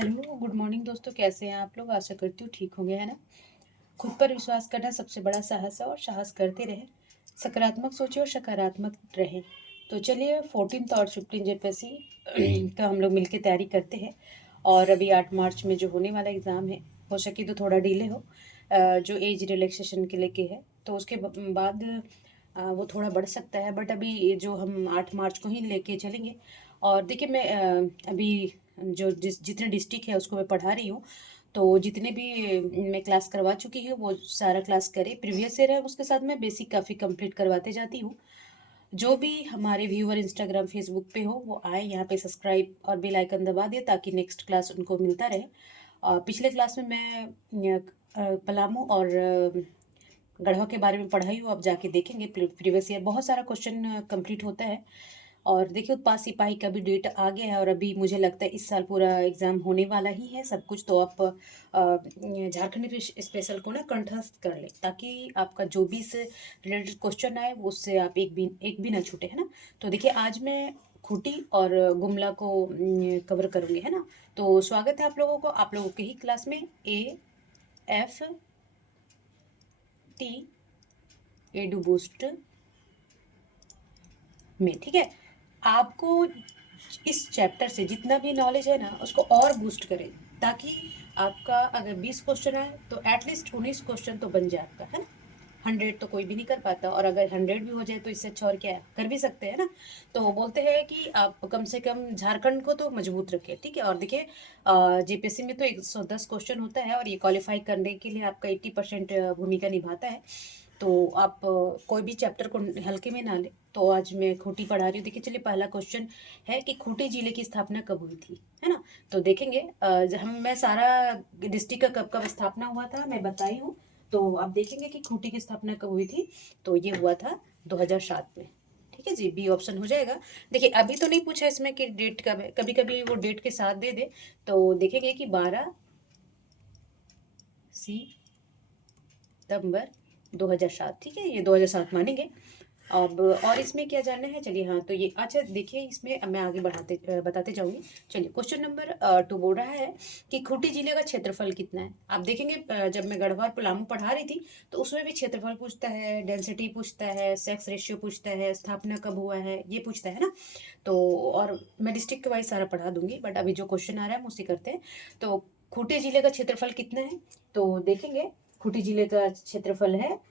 Hello, good morning दोस्तों। कैसे हैं आप लोग? आशा करती हूँ ठीक होंगे, है ना। खुद पर विश्वास करना सबसे बड़ा साहस है और साहस करते रहें। सकारात्मक सोचें और सकारात्मक रहें। तो चलिए 14th और 15 जेपीएससी का हम लोग मिलकर तैयारी करते हैं। और अभी 8 मार्च में जो होने वाला एग्ज़ाम है, हो सके तो थोड़ा डिले हो। जो एज रिलैक्सेशन के लेके है, तो उसके बाद वो थोड़ा बढ़ सकता है, बट अभी ये जो हम 8 मार्च को ही लेके चलेंगे। और देखिए मैं अभी जो जितने डिस्ट्रिक्ट है उसको मैं पढ़ा रही हूँ। तो जितने भी मैं क्लास करवा चुकी हूँ वो सारा क्लास करे प्रीवियस ईयर है, उसके साथ मैं बेसिक काफ़ी कंप्लीट करवाते जाती हूँ। जो भी हमारे व्यूअर इंस्टाग्राम फेसबुक पे हो वो आए यहाँ पे, सब्सक्राइब और बेल आइकन दबा दे ताकि नेक्स्ट क्लास उनको मिलता रहे। पिछले क्लास में मैं पलामू और गढ़वा के बारे में पढ़ाई हूँ। अब जाके देखेंगे प्रीवियस ईयर बहुत सारा क्वेश्चन कंप्लीट होता है। और देखिए उत्पाद सिपाही का भी डेट आ गया है और अभी मुझे लगता है इस साल पूरा एग्ज़ाम होने वाला ही है सब कुछ। तो आप झारखंड स्पेशल को ना कंठस्थ कर लें ताकि आपका जो भी इससे रिलेटेड क्वेश्चन आए वो उससे आप एक भी ना छूटे, है ना। तो देखिए आज मैं खूंटी और गुमला को कवर करूँगी, है ना। तो स्वागत है आप लोगों को, आप लोगों के ही क्लास में AFT एडू बूस्ट में, ठीक है। आपको इस चैप्टर से जितना भी नॉलेज है ना उसको और बूस्ट करें ताकि आपका अगर 20 क्वेश्चन आए तो एटलीस्ट 19 क्वेश्चन तो बन जाए आपका, है ना। 100 तो कोई भी नहीं कर पाता, और अगर 100 भी हो जाए तो इससे अच्छा और क्या है, कर भी सकते हैं ना। तो बोलते हैं कि आप कम से कम झारखंड को तो मजबूत रखें, ठीक है। और देखिए जेपीएससी में तो 110 क्वेश्चन होता है और ये क्वालिफाई करने के लिए आपका 80% भूमिका निभाता है। तो आप कोई भी चैप्टर को हल्के में ना लें। तो आज मैं खूंटी पढ़ा रही हूँ। देखिए चलिए पहला क्वेश्चन है कि खूंटी जिले की स्थापना कब हुई थी, है ना। तो देखेंगे मैं सारा डिस्ट्रिक्ट का कब कब स्थापना हुआ था मैं बताई हूँ। तो आप देखेंगे कि खूंटी की स्थापना कब हुई थी। तो ये हुआ था 2007 में, ठीक है जी। बी ऑप्शन हो जाएगा। देखिए अभी तो नहीं पूछा इसमें कि डेट कब है, कभी कभी वो डेट के साथ दे दे। तो देखेंगे कि 12 सितंबर 2007, ठीक है, ये 2007 मानेंगे। अब और इसमें क्या जानना है, चलिए हाँ तो ये अच्छा देखिए इसमें अब मैं आगे बताते जाऊंगी। चलिए क्वेश्चन नंबर 2 बोल रहा है कि खूंटी जिले का क्षेत्रफल कितना है। आप देखेंगे जब मैं गढ़वा और पलामू पढ़ा रही थी तो उसमें भी क्षेत्रफल पूछता है, डेंसिटी पूछता है, सेक्स रेशियो पूछता है, स्थापना कब हुआ है ये पूछता है ना। तो और मैं डिस्ट्रिक्ट वाइज सारा पढ़ा दूंगी, बट अभी जो क्वेश्चन आ रहा है हम उसी करते हैं। तो खूंटी जिले का क्षेत्रफल कितना है, तो देखेंगे खूंटी जिले का क्षेत्रफल है,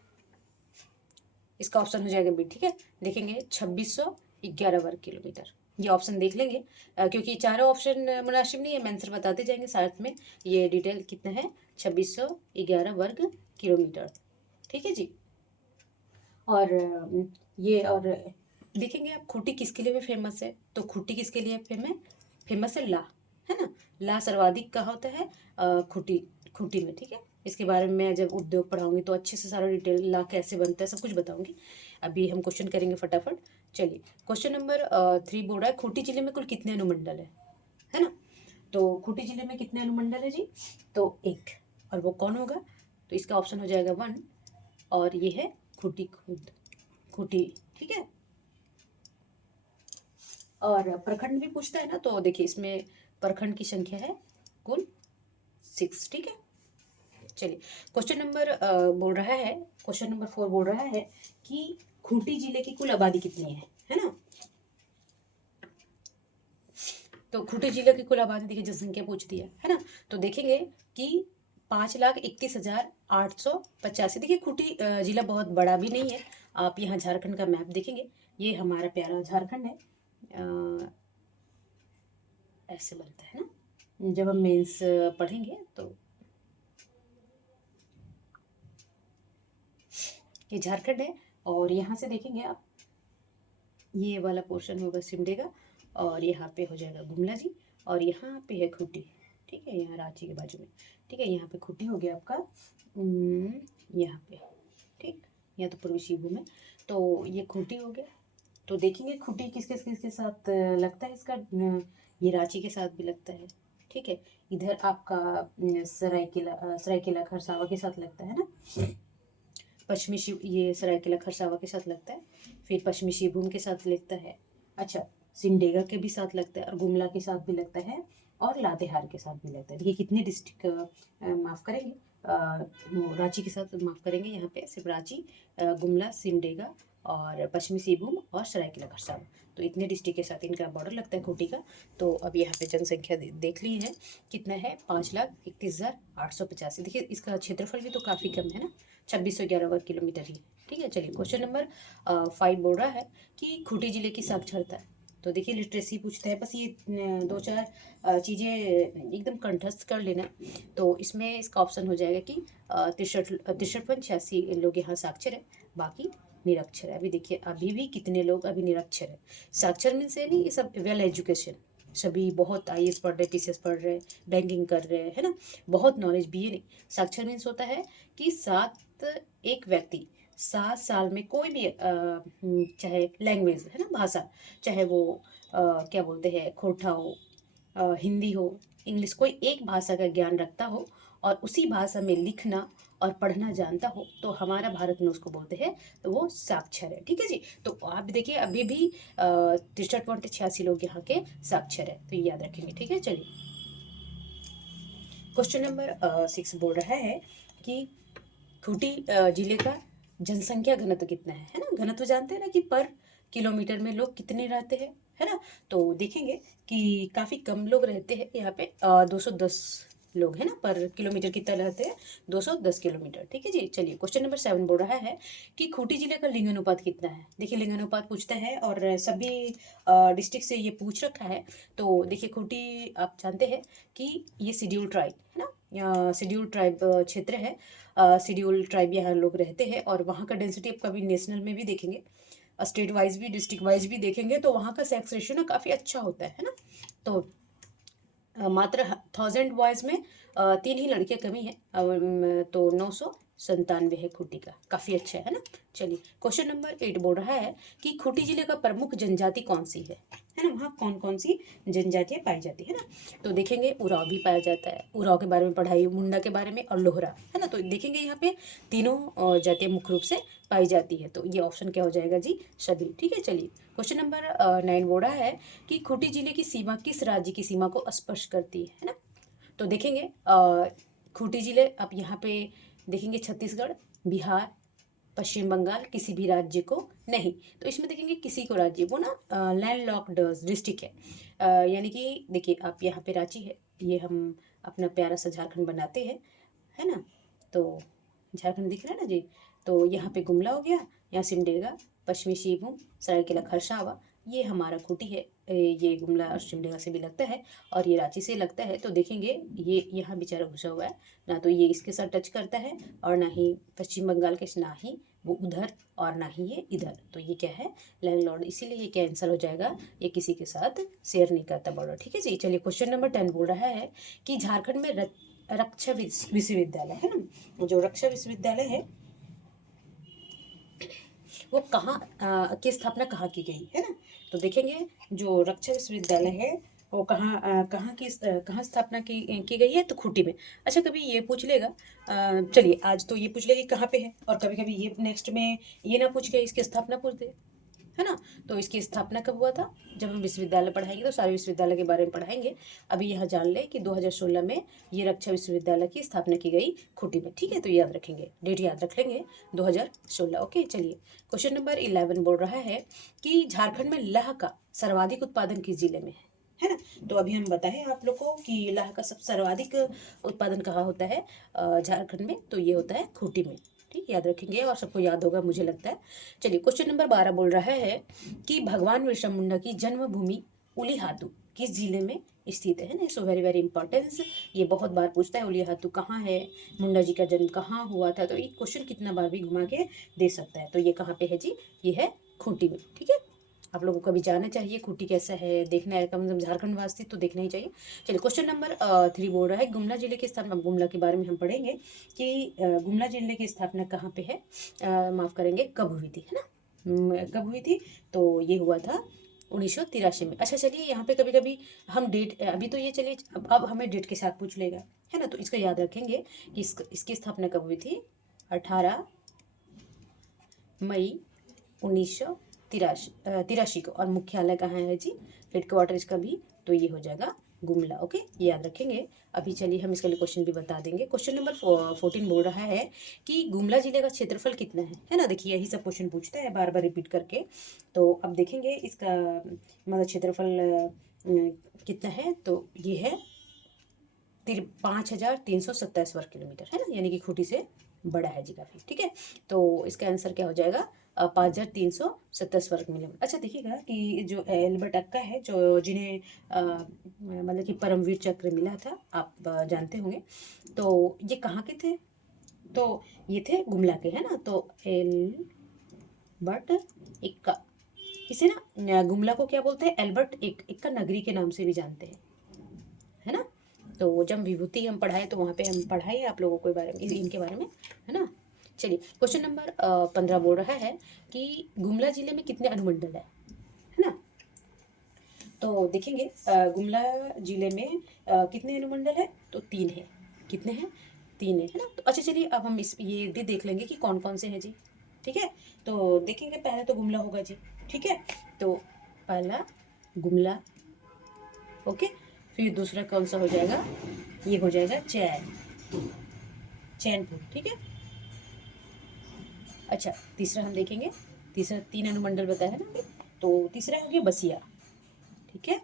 इसका ऑप्शन हो जाएगा बी, ठीक है। देखेंगे 2611 वर्ग किलोमीटर, ये ऑप्शन देख लेंगे क्योंकि चारों ऑप्शन मुनासिब नहीं है, मैं आंसर बताते जाएंगे साथ में। ये डिटेल कितना है, 2611 वर्ग किलोमीटर, ठीक है जी। और ये और देखेंगे आप खूंटी किसके लिए भी फेमस है, तो खूंटी किसके लिए फेमस फेमस है, ला, है ना। ला सर्वाधिक कहाँ होता है, खूंटी खूंटी में, ठीक है। इसके बारे में मैं जब उद्योग पढ़ाऊंगी तो अच्छे से सारा डिटेल ला कैसे बनता है सब कुछ बताऊंगी। अभी हम क्वेश्चन करेंगे फटाफट। चलिए क्वेश्चन नंबर 3 बोल रहा है खूंटी जिले में कुल कितने अनुमंडल है ना। तो खूंटी जिले में कितने अनुमंडल है जी, तो एक, और वो कौन होगा, तो इसका ऑप्शन हो जाएगा 1, और ये है खूंटी खुर्द, खूंटी, ठीक है। और प्रखंड भी पूछता है ना, तो देखिए इसमें प्रखंड की संख्या है कुल 6, ठीक है। चलिए क्वेश्चन नंबर बोल रहा है, क्वेश्चन नंबर 4 बोल रहा है कि खूंटी जिले की कुल आबादी कितनी है ना। तो खूंटी जिले की कुल आबादी देखिए जनसंख्या पूछ दी है ना। तो देखेंगे कि 5,31,885। देखिए खूंटी जिला बहुत बड़ा भी नहीं है। आप यहाँ झारखंड का मैप देखेंगे, ये हमारा प्यारा झारखंड है। ऐसे बनता है ना जब हम मेंस पढ़ेंगे तो। ये झारखंड है और यहाँ से देखेंगे आप, ये वाला पोर्शन होगा सिमडे का, और यहाँ पे हो जाएगा गुमला जी, और यहाँ पे है खूंटी, ठीक है, यहाँ रांची के बाजू में, ठीक है। यहाँ पे खूंटी हो गया आपका यहाँ पे, ठीक। यहाँ तो पूर्वी सिंहभूम है, तो ये खूंटी हो गया। तो देखेंगे खूंटी किसके किसके साथ लगता है इसका, ये रांची के साथ भी लगता है, ठीक है। इधर आपका सरायकेला खरसावा के साथ लगता है ना। पश्चिमी शिव ये सरायकेला खरसावा के साथ लगता है, फिर पश्चिमी सिंहभूम के साथ लगता है, अच्छा सिमडेगा के भी साथ लगता है, और गुमला के साथ भी लगता है और लातेहार के साथ भी लगता है। देखिए कितने डिस्ट्रिक्ट माफ़ करेंगे, रांची के साथ माफ़ करेंगे, यहाँ पे सिर्फ रांची, गुमला, सिमडेगा और पश्चिमी सिंहभूम और सरायकेला खरसावां, तो इतने डिस्ट्रिक्ट के साथ इनका बॉर्डर लगता है खूंटी का। तो अब यहाँ पे जनसंख्या देख ली है कितना है, 5,31,885। देखिए इसका क्षेत्रफल भी तो काफ़ी कम है ना, 2611 वर्ग किलोमीटर ही। ठीक है, चलिए क्वेश्चन नंबर 5 बोल रहा है कि खूंटी जिले की साक्षरता। तो देखिए लिटरेसी पूछता है, बस ये दो चार चीज़ें एकदम कंठस्थ कर लेना। तो इसमें इसका ऑप्शन हो जाएगा कि 63.86 लोग यहाँ साक्षर है, बाकी निरक्षर है। अभी देखिए अभी भी कितने लोग अभी निरक्षर है। साक्षर मीन्स ये नहीं, ये सब वेल एजुकेशन, सभी बहुत IAS पढ़ रहे, PCS पढ़ रहे, बैंकिंग कर रहे हैं, है ना, बहुत नॉलेज भी है नहीं। साक्षर मीन्स होता है कि एक व्यक्ति 7 साल में कोई भी चाहे लैंग्वेज है ना, भाषा, चाहे वो क्या बोलते हैं, खोटा हो, हिंदी हो, इंग्लिश, कोई एक भाषा का ज्ञान रखता हो और उसी भाषा में लिखना और पढ़ना जानता हो, तो हमारा भारत में उसको बोलते हैं, तो वो साक्षर है। ठीक है जी, तो आप देखिए अभी भी 63.86 लोग यहाँ के साक्षर है, तो ये याद रखेंगे। ठीक है, चलिए क्वेश्चन नंबर 6 बोल रहा है कि खूंटी जिले का जनसंख्या घनत्व कितना है ना, घनत्व जानते हैं ना कि पर किलोमीटर में लोग कितने रहते हैं, है ना। तो देखेंगे कि काफ़ी कम लोग रहते हैं यहाँ पे, 210 लोग है ना पर किलोमीटर कितना रहते हैं, 210 किलोमीटर। ठीक है जी, चलिए क्वेश्चन नंबर 7 बोल रहा है कि खूंटी जिले का लिंगानुपात कितना है। देखिए लिंगानुपात पूछता है और सभी डिस्ट्रिक्ट से ये पूछ रखा है। तो देखिए खूंटी आप जानते हैं कि ये शेड्यूल ट्राइब है ना, शेड्यूल ट्राइब क्षेत्र है, शेड्यूल ट्राइब यहाँ लोग रहते हैं और वहाँ का डेंसिटी आप कभी नेशनल में भी देखेंगे, स्टेट वाइज भी, डिस्ट्रिक्ट वाइज भी देखेंगे, तो वहाँ का सेक्स रेशियो ना काफ़ी अच्छा होता है ना। तो मात्र 1000 बॉयज़ में 3 ही लड़कियां कमी है, तो 997 है खूंटी का, काफ़ी अच्छा है ना। चलिए क्वेश्चन नंबर 8 बोल रहा है कि खूंटी जिले का प्रमुख जनजाति कौन सी है ना, वहाँ कौन कौन सी जनजातियाँ पाई जाती है ना। तो देखेंगे उराव भी पाया जाता है, उराव के बारे में पढ़ाई, मुंडा के बारे में और लोहरा है ना। तो देखेंगे यहाँ पे तीनों जातियाँ मुख्य रूप से पाई जाती है, तो ये ऑप्शन क्या हो जाएगा जी, सभी। ठीक है, चलिए क्वेश्चन नंबर 9 बोल रहा है कि खूंटी जिले की सीमा किस राज्य की सीमा को स्पर्श करती है ना। तो देखेंगे खूंटी जिले आप यहाँ पे देखेंगे छत्तीसगढ़, बिहार, पश्चिम बंगाल, किसी भी राज्य को नहीं। तो इसमें देखेंगे किसी को राज्य, वो ना लैंड लॉक्ड डिस्ट्रिक्ट है, यानी कि देखिए आप यहाँ पे रांची है, ये हम अपना प्यारा सा झारखंड बनाते हैं, है ना। तो झारखंड दिख रहा है ना जी, तो यहाँ पे गुमला हो गया, यहाँ सिमडेगा, पश्चिमी सिंहभूम, सरायकेला खरसावां, ये हमारा खूंटी है। ये गुमला और सिमडेगा से भी लगता है और ये रांची से लगता है। तो देखेंगे ये यहाँ बेचारा घुसा हुआ है ना, तो ये इसके साथ टच करता है और ना ही पश्चिम बंगाल के, ना ही वो उधर और ना ही ये इधर, तो ये क्या है, लैंडलॉर्ड, इसीलिए ये कैंसिल हो जाएगा, ये किसी के साथ शेयर नहीं करता बॉर्डर। ठीक है जी, चलिए क्वेश्चन नंबर 10 बोल रहा है कि झारखंड में रक्षा विश्वविद्यालय है ना, जो रक्षा विश्वविद्यालय है वो कहाँ की स्थापना कहाँ की गई है ना। तो देखेंगे जो रक्षा विश्वविद्यालय है वो कहाँ स्थापना की गई है, तो खूंटी में। अच्छा कभी ये पूछ लेगा, चलिए आज तो ये पूछ लेगा कि कहाँ पे है, और कभी कभी ये नेक्स्ट में ये ना पूछ के इसकी स्थापना पूछ दे, है ना। तो इसकी स्थापना कब हुआ था, जब हम विश्वविद्यालय पढ़ाएंगे तो सारे विश्वविद्यालय के बारे में पढ़ाएंगे। अभी यहाँ जान ले कि 2016 में ये रक्षा विश्वविद्यालय की स्थापना की गई खूंटी में। ठीक है, तो याद रखेंगे, डेट याद रख लेंगे 2016। ओके, चलिए क्वेश्चन नंबर 11 बोल रहा है कि झारखंड में लह का सर्वाधिक उत्पादन किस जिले में है ना। तो अभी हम बताएं आप लोग को कि लह का सब सर्वाधिक उत्पादन कहाँ होता है, झारखंड में, तो ये होता है खूंटी में। ठीक, याद रखेंगे और सबको याद होगा मुझे लगता है। चलिए क्वेश्चन नंबर 12 बोल रहा है कि भगवान बिरसा मुंडा की जन्मभूमि उलीहातू किस जिले में स्थित है ना। सो वेरी वेरी इंपॉर्टेंस, ये बहुत बार पूछता है उलीहातू कहाँ है, मुंडा जी का जन्म कहाँ हुआ था, तो ये क्वेश्चन कितना बार भी घुमा के दे सकता है। तो ये कहाँ पे है जी, ये है खूंटी में। ठीक है, आप लोगों को भी जाना चाहिए खूंटी कैसा है, देखना है, कम से कम झारखंड वास्ते तो देखना ही चाहिए। चलिए क्वेश्चन नंबर 3 बोल रहा है गुमला जिले की स्थापना, गुमला के बारे में हम पढ़ेंगे कि गुमला जिले की स्थापना कहाँ पे है, माफ़ करेंगे कब हुई थी, है ना, कब हुई थी, तो ये हुआ था 1983 में। अच्छा चलिए यहाँ पे कभी कभी हम डेट, अभी तो ये चलिए अब हमें डेट के साथ पूछ लेगा, है ना, तो इसको याद रखेंगे कि इसकी स्थापना कब हुई थी, 18 मई 1983 को, और मुख्यालय कहाँ है जी, हेडक्वार्टर इसका भी, तो ये हो जाएगा गुमला। ओके, ये याद रखेंगे। अभी चलिए हम इसके लिए क्वेश्चन भी बता देंगे। क्वेश्चन नंबर 14 बोल रहा है कि गुमला जिले का क्षेत्रफल कितना है ना। देखिए यही सब क्वेश्चन पूछता है बार बार रिपीट करके। तो अब देखेंगे इसका मतलब क्षेत्रफल कितना है। तो ये है 5327 वर्ग किलोमीटर, है ना, यानी कि खूंटी से बड़ा है जी काफ़ी। ठीक है, तो इसका आंसर क्या हो जाएगा 5327 वर्ग मिलीमीटर। अच्छा देखिएगा कि जो एल्बर्ट एक्का है, जो जिन्हें मतलब कि परमवीर चक्र मिला था, आप जानते होंगे। तो ये कहाँ के थे, तो ये थे गुमला के, है ना। तो एल्बर्ट एक्का, इसे ना गुमला को क्या बोलते हैं, एल्बर्ट एक्का नगरी के नाम से भी जानते हैं, है ना। तो जब विभूति हम पढ़ाए तो वहाँ पे हम पढ़ाए आप लोगों के बारे में, इनके बारे में, है ना। चलिए क्वेश्चन नंबर 15 बोल रहा है कि गुमला जिले में कितने अनुमंडल है ना। तो देखेंगे गुमला जिले में कितने अनुमंडल है, तो 3 है। कितने हैं, 3 है ना। तो अच्छा चलिए अब हम इस ये भी देख लेंगे कि कौन कौन से हैं जी। ठीक है, तो देखेंगे पहले तो गुमला होगा जी। ठीक है, तो पहला गुमला, ओके। फिर दूसरा कौन सा हो जाएगा, ये हो जाएगा चैनपुर। ठीक है, अच्छा तीसरा हम देखेंगे, तीसरा 3 अनुमंडल बताया है ना अभी। तो तीसरा हो गया बसिया। ठीक है,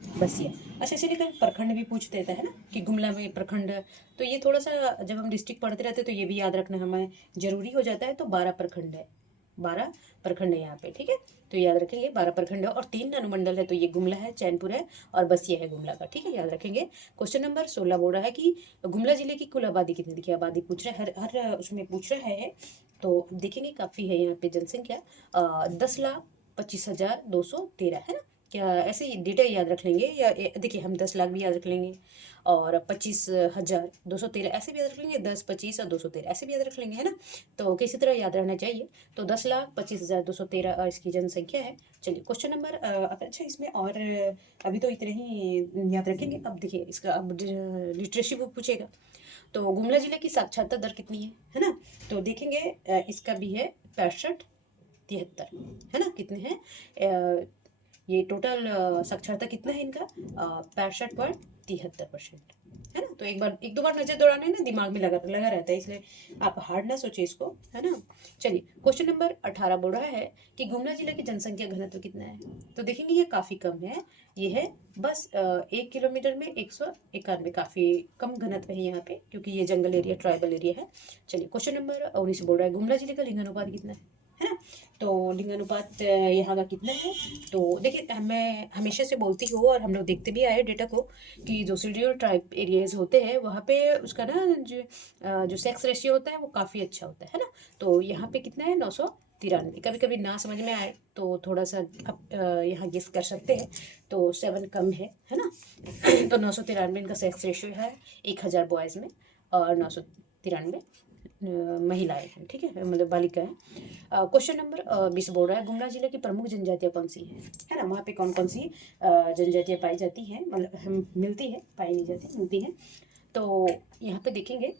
बसिया। अच्छा चलिए कभी प्रखंड भी पूछ देता है ना कि गुमला में प्रखंड। तो ये थोड़ा सा जब हम डिस्ट्रिक्ट पढ़ते रहते हैं तो ये भी याद रखना हमें जरूरी हो जाता है। तो 12 प्रखंड है, 12 प्रखंड है यहाँ पे। ठीक है, तो याद रखेंगे 12 प्रखंड है और 3 अनुमंडल है। तो ये गुमला है, चैनपुर है और बसिया है गुमला का। ठीक है, याद रखेंगे। क्वेश्चन नंबर 16 बोल रहा है कि गुमला जिले की कुल आबादी कितनी। देखिए आबादी पूछ रहा है, हर उसमें पूछ रहा है। तो देखेंगे काफ़ी है यहाँ पे जनसंख्या 10,25,213, है ना। क्या ऐसे ही डेटा याद रख लेंगे या देखिए हम 10 लाख भी याद रख लेंगे और 25,213 ऐसे भी याद रख लेंगे, 10, 25 और 213 ऐसे भी याद रख लेंगे, है ना। तो किसी तरह याद रहना चाहिए। तो 10,25,213 इसकी जनसंख्या है। चलिए क्वेश्चन नंबर अच्छा इसमें और अभी तो इतने ही याद रखेंगे। अब देखिए इसका अब लिटरेसी बुक पूछेगा। तो गुमला जिले की साक्षरता दर कितनी है ना। तो देखेंगे इसका भी है 65-73, है ना। कितने हैं ये टोटल साक्षरता कितना है इनका 65.73%, है ना। तो एक दो बार नजर दौड़ाने ना दिमाग में लगा लगा रहता है, इसलिए आप हार्ड ना सोचिए इसको, है ना। चलिए क्वेश्चन नंबर 18 बोल रहा है कि गुमला जिले की जनसंख्या घनत्व कितना है। तो देखेंगे ये काफ़ी कम है, ये है बस 1 किलोमीटर में 191। काफ़ी कम घनत्व है यहाँ पे क्योंकि ये जंगल एरिया, ट्राइबल एरिया है। चलिए क्वेश्चन नंबर 19 बोल रहा है गुमला जिले का लिंगानुपात कितना है ना। तो लिंगानुपात यहाँ का कितना है। तो देखिए मैं हमेशा से बोलती हूँ और हम लोग देखते भी आए डेटा को कि जो शेड्यूल ट्राइब एरियाज होते हैं वहाँ पे उसका ना जो सेक्स रेशियो होता है वो काफ़ी अच्छा होता है ना। तो यहाँ पे कितना है 993। कभी कभी ना समझ में आए तो थोड़ा सा आप यहाँ गेस कर सकते हैं। तो 7 कम है ना। तो 993 इनका सेक्स रेशियो है 1000 बॉयज़ में और 993 महिलाएं हैं। ठीक है, मतलब बालिका है। क्वेश्चन नंबर 20 बोल रहा है गुमला जिले की प्रमुख जनजातियाँ कौन सी है ना। वहाँ पे कौन कौन सी जनजातियाँ पाई जाती हैं, मतलब हम मिलती है, पाई नहीं जाती, मिलती हैं। तो यहाँ पे देखेंगे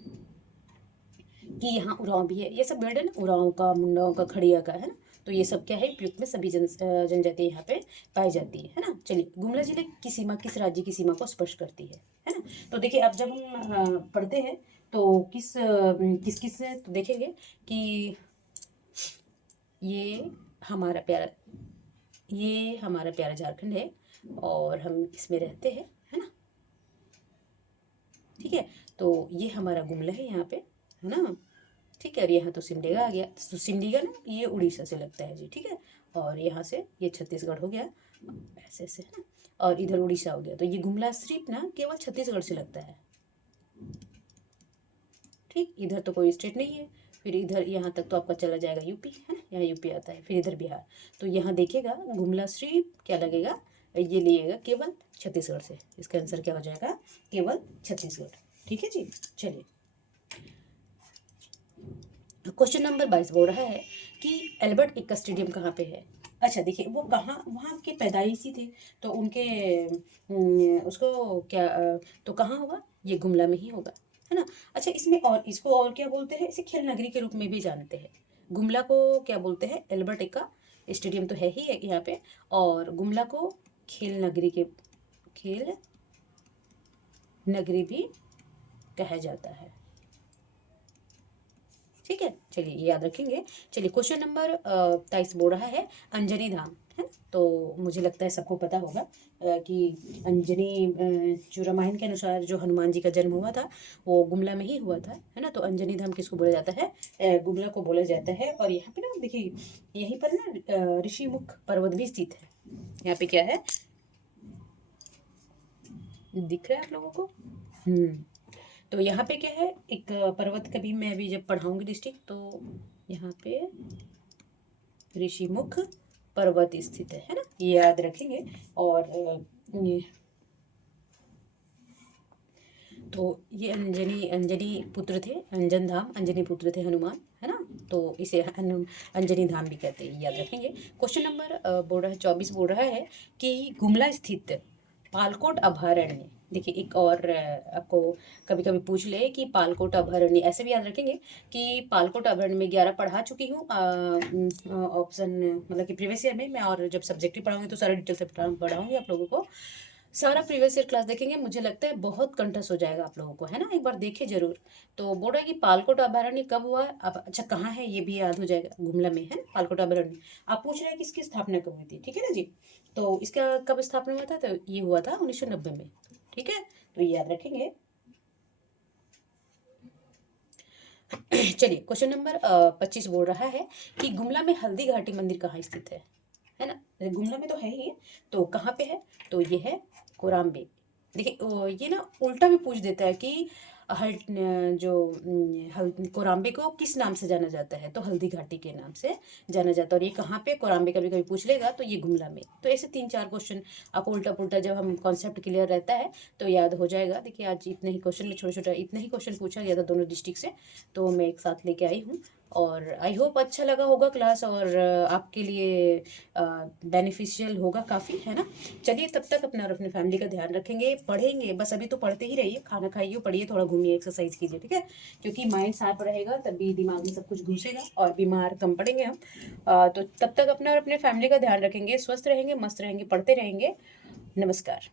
कि यहाँ उरांव भी है। ये सब वर्ड है ना, उरांव का, मुंडाओं का, खड़िया का, है ना। तो ये सब क्या है, उपयुक्त में सभी जनजाति यहाँ पे पाई जाती है ना। चलिए गुमला जिले की सीमा किस राज्य की सीमा को स्पर्श करती है ना। तो देखिए अब जब हम पढ़ते हैं तो किस किस से तो देखेंगे कि ये हमारा प्यारा ये हमारा प्यारा झारखंड है और हम इसमें रहते हैं, है ना। ठीक है, तो ये हमारा गुमला है यहाँ पे, है ना। ठीक है, और यहाँ तो सिमडेगा आ गया। तो सिमडेगा ना ये उड़ीसा से लगता है जी। ठीक है, और यहाँ से ये छत्तीसगढ़ हो गया, ऐसे ऐसे, है ना। और इधर उड़ीसा हो गया। तो ये गुमला सिर्फ ना केवल छत्तीसगढ़ से लगता है। ठीक, इधर तो कोई स्टेट नहीं है। फिर इधर यहाँ तक तो आपका चला जाएगा यूपी, है ना, यहाँ यूपी आता है। फिर इधर बिहार। तो यहाँ देखिएगा गुमला सिर्फ क्या लगेगा, ये लिएगा केवल छत्तीसगढ़ से। इसका आंसर क्या हो जाएगा, केवल छत्तीसगढ़। ठीक है जी। चलिए क्वेश्चन नंबर 22 बोल रहा है कि एल्बर्ट एक्का स्टेडियम कहाँ पे है। अच्छा देखिए वो कहाँ, वहाँ के पैदाइशी थे तो उनके उसको क्या तो कहाँ होगा, ये गुमला में ही होगा, है ना। अच्छा इसमें और इसको और क्या बोलते हैं, इसे खेल नगरी के रूप में भी जानते हैं। गुमला को क्या बोलते हैं, एल्बर्ट एक्का स्टेडियम तो है ही है यहाँ पे। और गुमला को खेल नगरी भी कहा जाता है। ठीक है, चलिए ये याद रखेंगे। चलिए क्वेश्चन नंबर 23 बोल रहा है अंजनी धाम, है ना। तो मुझे लगता है सबको पता होगा कि अंजनी जो रामायण के अनुसार जो हनुमान जी का जन्म हुआ था वो गुमला में ही हुआ था, है ना। तो अंजनी धाम किसको बोला जाता है? गुमला को बोला जाता है। और यहाँ पे ना देखिए, यहीं पर ना ऋषिमुख पर्वत भी स्थित है। यहाँ पे क्या है, दिख रहा है आप लोगों को? तो यहाँ पे क्या है, एक पर्वत, कभी मैं अभी जब पढ़ाऊंगी डिस्ट्रिक्ट तो यहाँ पे ऋषिमुख पर्वत स्थित है ना, ये याद रखेंगे। और ये तो ये अंजनी अंजनी पुत्र थे, अंजन धाम अंजनी पुत्र थे हनुमान, है ना। तो इसे अंजनी धाम भी कहते हैं, याद रखेंगे। क्वेश्चन नंबर बोल रहा है 24 बोल रहा है कि गुमला स्थित पालकोट अभयारण्य, देखिए एक और आपको कभी कभी पूछ ले कि पालकोट अभयारण्य, ऐसे भी याद रखेंगे कि पालकोट अभयारण्य में 11 पढ़ा चुकी हूँ ऑप्शन, मतलब कि प्रीवियस ईयर में मैं, और जब सब्जेक्टिव पढ़ाऊंगी तो सारे डिटेल से पढ़ाऊंगी आप लोगों को। सारा प्रीवियस ईयर क्लास देखेंगे, मुझे लगता है बहुत कंठस्थ हो जाएगा आप लोगों को, है ना। एक बार देखिए जरूर। तो बोल रहा है कि पालकोट अभयारण्य कब हुआ, अब अच्छा कहाँ है ये भी याद हो जाएगा, गुमला में है ना पालकोट अभयारण्य। आप पूछ रहे हैं कि इसकी स्थापना कब हुई थी, ठीक है ना जी। तो इसका कब स्थापना हुआ था, तो ये हुआ था 1990 में, ठीक है। तो ये याद रखेंगे। चलिए क्वेश्चन नंबर 25 बोल रहा है कि गुमला में हल्दी घाटी मंदिर कहाँ स्थित है ना। गुमला में तो है ही है, तो कहाँ पे है, तो ये है कोराम्बे। देखिए ये ना उल्टा भी पूछ देता है कि हल जो कोराम्बे को किस नाम से जाना जाता है, तो हल्दी घाटी के नाम से जाना जाता है। और ये कहाँ पे, कोराम्बे कभी कभी पूछ लेगा तो ये गुमला में। तो ऐसे 3-4 क्वेश्चन आपको उल्टा पुल्टा, जब हम कॉन्सेप्ट क्लियर रहता है तो याद हो जाएगा। देखिए आज इतने ही क्वेश्चन में, छोटा छोटा इतने ही क्वेश्चन पूछा गया था दोनों डिस्ट्रिक्ट से, तो मैं एक साथ लेके आई हूँ। और आई होप अच्छा लगा होगा क्लास, और आपके लिए बेनिफिशियल होगा काफ़ी, है ना। चलिए तब तक अपना और अपने फैमिली का ध्यान रखेंगे, पढ़ेंगे बस, अभी तो पढ़ते ही रहिए, खाना खाइए, पढ़िए, थोड़ा घूमिए, एक्सरसाइज कीजिए, ठीक है। क्योंकि माइंड शार्प रहेगा तभी दिमाग में सब कुछ घुसेगा और बीमार कम पड़ेंगे हम। तो तब तक अपना और अपने फैमिली का ध्यान रखेंगे, स्वस्थ रहेंगे, मस्त रहेंगे, पढ़ते रहेंगे। नमस्कार।